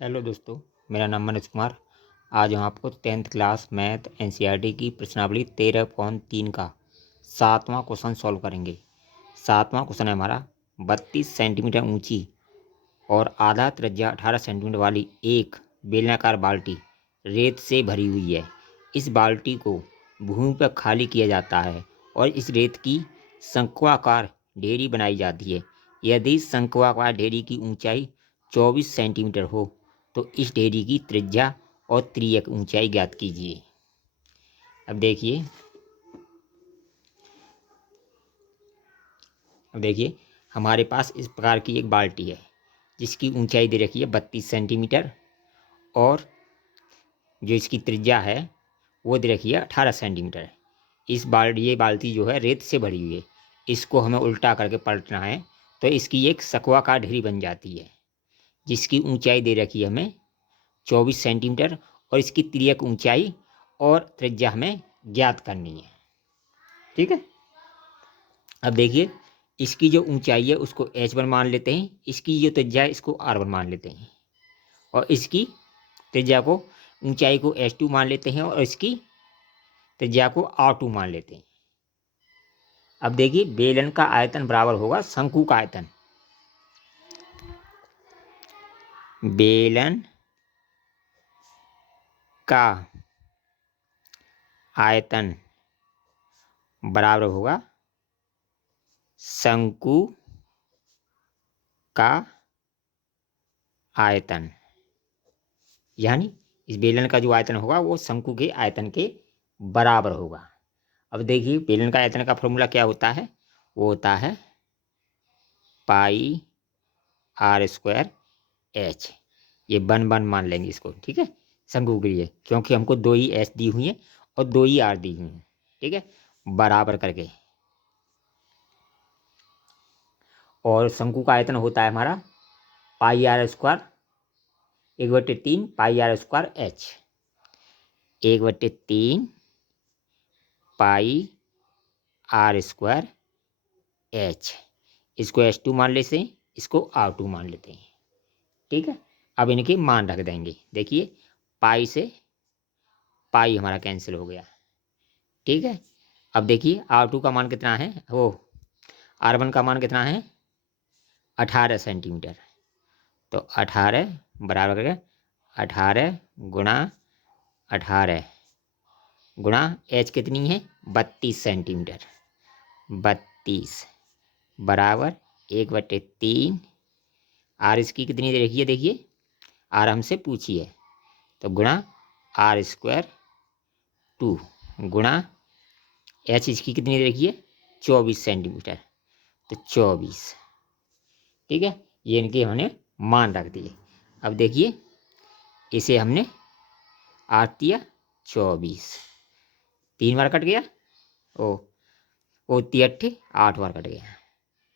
Hello दोस्तों, मेरा नाम मनोज कुमार। आज हम आपको 10th क्लास मैथ एनसीईआरटी की प्रश्नावली 13.3 का 7वां क्वेश्चन सॉल्व करेंगे। 7वां क्वेश्चन है हमारा 32 सेंटीमीटर ऊंची और आधा त्रिज्या 18 सेंटीमीटर वाली एक बेलनाकार बाल्टी रेत से भरी हुई है। इस बाल्टी को भूमि पर खाली किया जाता है और इस रेत की शंक्वाकार ढेरी बनाई जाती है। यदि शंक्वाकार ढेरी की ऊंचाई 24 सेंटीमीटर हो तो इस ढेरी की त्रिज्या और त्रियक ऊंचाई ज्ञात कीजिए। अब देखिए हमारे पास इस प्रकार की एक बाल्टी है जिसकी ऊंचाई दे रखी है 32 सेंटीमीटर और जो इसकी त्रिज्या है वो दे रखी है 18 सेंटीमीटर। ये बाल्टी जो है रेत से भरी हुई है। इसको हमें उल्टा करके पलटना है तो इसकी एक शंक्वाकार ढेरी बन जाती है जिसकी ऊंचाई दे रखी है हमें 24 सेंटीमीटर और इसकी त्रियक ऊंचाई और त्रिज्या हमें ज्ञात करनी है। ठीक है। अब देखिए इसकी जो ऊंचाई है उसको h1 मान लेते हैं, इसकी जो त्रिज्या है इसको r1 मान लेते हैं और इसकी त्रिज्या को ऊंचाई को h2 मान लेते हैं और इसकी त्रिज्या को r2 मान लेते हैं। अब देखिए बेलन का आयतन बराबर होगा शंकु का आयतन। बेलन का आयतन बराबर होगा शंकु का आयतन, यानी इस बेलन का जो आयतन होगा वो शंकु के आयतन के बराबर होगा। अब देखिए बेलन का आयतन का फॉर्मूला क्या होता है, वो होता है पाई r स्क्वायर h। ये बन मान लेंगे इसको। ठीक है, शंकु के लिए क्योंकि हमको 2 ही h दी हुई हैं और 2 ही r दी हुई हैं। ठीक है, बराबर करके। और शंकु का आयतन होता है हमारा पाई r स्क्वायर 1/3 पाई r स्क्वायर h। 1/3 पाई r स्क्वायर h। इसको h2 मान लेते हैं, इसको r2 मान लेते हैं। ठीक है, अब इनके मान रख देंगे। देखिए पाई से पाई हमारा कैंसिल हो गया। ठीक है, अब देखिए r2 का मान कितना है, वो r1 का मान कितना है 18 सेंटीमीटर। तो 18 बराबर करके 18 गुणा 18 गुणा h कितनी है 32 सेंटीमीटर। 32 बराबर 1/3 r इसकी कितनी दे रखी है, देखिए r हमसे पूछी है तो गुणा r स्क्वायर 2 गुणा h इसकी कितनी दे रखी है 24 सेंटीमीटर तो 24। ठीक है, ये इनके हमने मान रख दिए। अब देखिए इसे हमने 8 दिया 24, 3 बार कट गया, ओ 3 8 बार कट गया।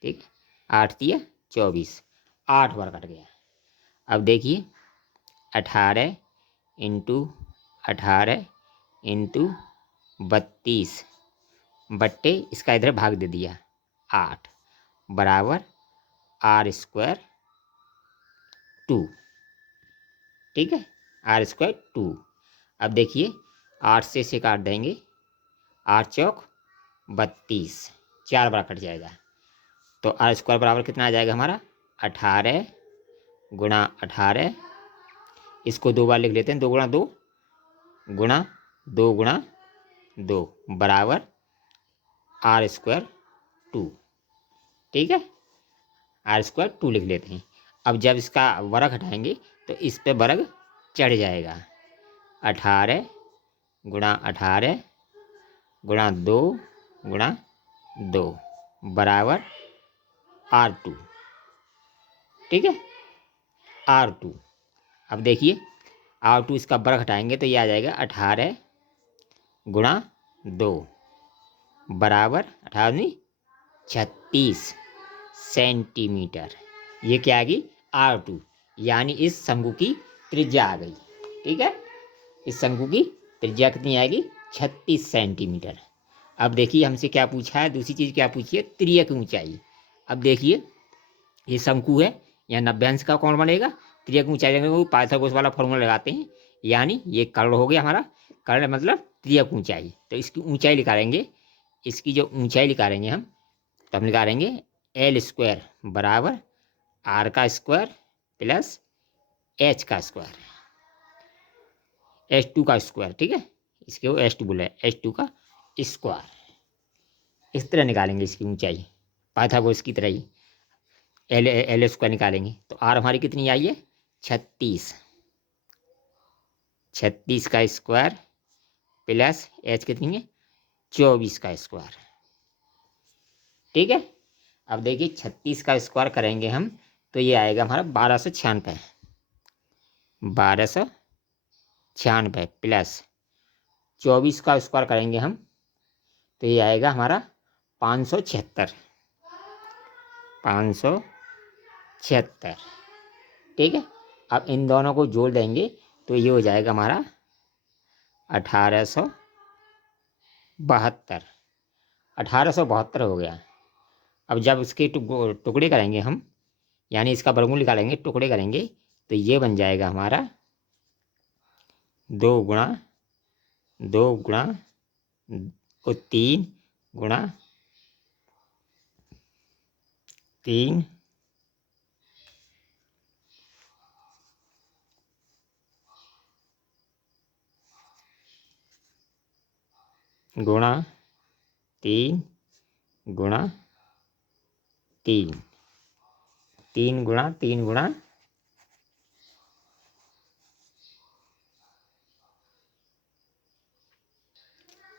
ठीक, 8 दिया 24, 8 बार कट गया। अब देखिए 18 इंटू 18 इंटू 32 बट्टे इसका इधर भाग दे दिया 8 बराबर r स्क्वायर 2। ठीक है, r स्क्वायर 2। अब देखिए 8 से इसे काट देंगे, 8 चौक 32, 4 बार कट जाएगा तो r स्क्वायर बराबर कितना आ जाएगा हमारा 18 गुणा 18। इसको 2 बार लिख लेते हैं, 2 गुणा 2 गुणा 2 गुणा 2 बराबर r स्क्वायर 2। ठीक है, r स्क्वायर 2 लिख लेते हैं। अब जब इसका वर्ग हटाएंगे तो इस पे वर्ग चढ़ जाएगा। 18 गुणा 18 गुणा 2 गुणा 2 बराबर r2। ठीक है, r2। अब देखिए r2 इसका वर्ग हटाएंगे तो ये आ जाएगा 18 गुणा 2 बराबर 18 36 सेंटीमीटर। ये क्या आ गई r2, यानी इस शंकु की त्रिज्या आ गई। ठीक है, इस शंकु की त्रिज्या कितनी आएगी 36 सेंटीमीटर। अब देखिए हमसे क्या पूछा है, दूसरी चीज़ क्या पूछी है त्रियक ऊंचाई। अब देखिए ये शंकु है, यहाँ 90 अंश का कोण बनेगा त्रियक ऊंचाई लगाने को पाइथागोरस वाला फॉर्मूला लगाते हैं, यानी ये कर्ण हो गया हमारा, कर्ण मतलब त्रियक ऊंचाई। तो इसकी ऊंचाई निकालेंगे, इसकी जो ऊंचाई निकालेंगे हम, तो हम निकालेंगे एल स्क्वायर बराबर आर का स्क्वायर प्लस एच का स्क्वायर, H2 का स्क्वायर, ठीक है, इसके वो H2 बोला है, H2 का स्क्वायर। इस तरह निकालेंगे इसकी ऊंचाई पाइथागोरस की तरह ही, एल स्क्वायर निकालेंगे। तो आर हमारी कितनी आई है 36, 36 का स्क्वायर प्लस एच कितनी है 24 का स्क्वायर, ठीक है। अब देखिए 36 का स्क्वायर करेंगे हम तो ये आएगा हमारा 1296, 1296 प्लस 24 का स्क्वायर करेंगे हम तो ये आएगा हमारा 576, 576, ठीक है। अब इन दोनों को जोड़ देंगे तो ये हो जाएगा हमारा 1872, 1872 हो गया। अब जब इसके टुकड़े करेंगे हम, यानी इसका वर्गमूल निकालेंगे, टुकड़े करेंगे तो ये बन जाएगा हमारा 2 गुणा 2 गुणा 3 गुणा 3 गुणा 3 गुणा 3, 3 गुणा 3 गुणा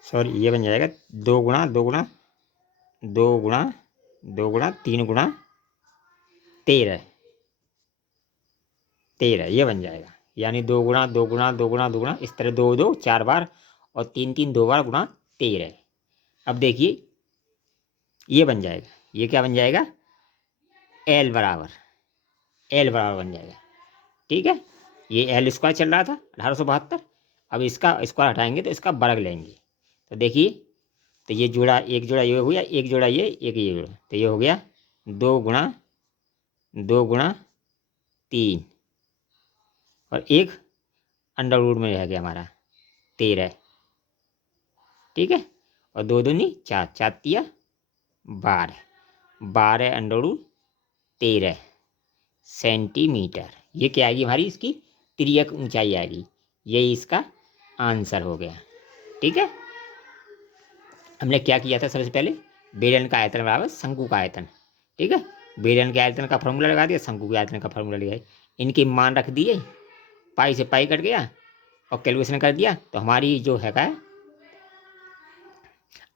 सॉरी ये बन जाएगा 2 गुणा 2 गुणा 2 गुणा 2 गुणा 3 गुणा 13, 13 ये बन जाएगा। यानी 2 गुणा 2 गुणा 2 गुणा 2 गुणा, इस तरह 2 2 4 बार और 3 3 2 बार गुणा 13। अब देखिए ये बन जाएगा, ये क्या बन जाएगा एल बराबर बन जाएगा, ठीक है। ये एल स्क्वायर चल रहा था 1872, अब इसका स्क्वायर हटाएंगे तो इसका वर्ग लेंगे। तो देखिए तो ये जोड़ा, एक जोड़ा ये हो गया, एक जोड़ा ये, एक ये जोड़ा, तो ये हो गया 2 गुणा 2 गुणा 3 और एक अंडर रूट में रह गया हमारा 13, ठीक है। और 2 दूनी 4, 4 तिया 12, 12 अंडर रूट 13 सेंटीमीटर। ये क्या आएगी हमारी इसकी तिर्यक ऊंचाई आएगी, यही इसका आंसर हो गया, ठीक है। हमने क्या किया था सबसे पहले, बेलन का आयतन बराबर शंकु का आयतन, ठीक है। बेलन के आयतन का फॉर्मूला लगा दिया, शंकु के आयतन का फॉर्मूला लगाया, इनके मान रख दिए, पाई से पाई कट गया और कैलकुलेशन कर दिया तो हमारी जो है क्या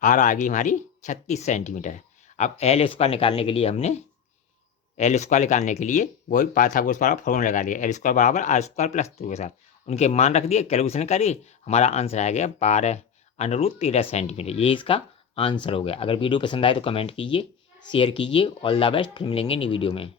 आर आ गई हमारी 36 सेंटीमीटर। अब एल स्क्वायर निकालने के लिए हमने एल स्क्वायर निकालने के लिए वही पाइथागोरस वाला फॉर्मूला लगा दिया, एल स्क्वायर बराबर आर स्क्वायर प्लस 2 के साथ उनके मान रख दिए, कैलकुलेशन करी, हमारा आंसर आ गया 12√13 सेंटीमीटर। ये इसका आंसर हो गया। अगर वीडियो पसंद आए तो कमेंट कीजिए, शेयर कीजिए। ऑल द बेस्ट, फिर मिलेंगे नई वीडियो में।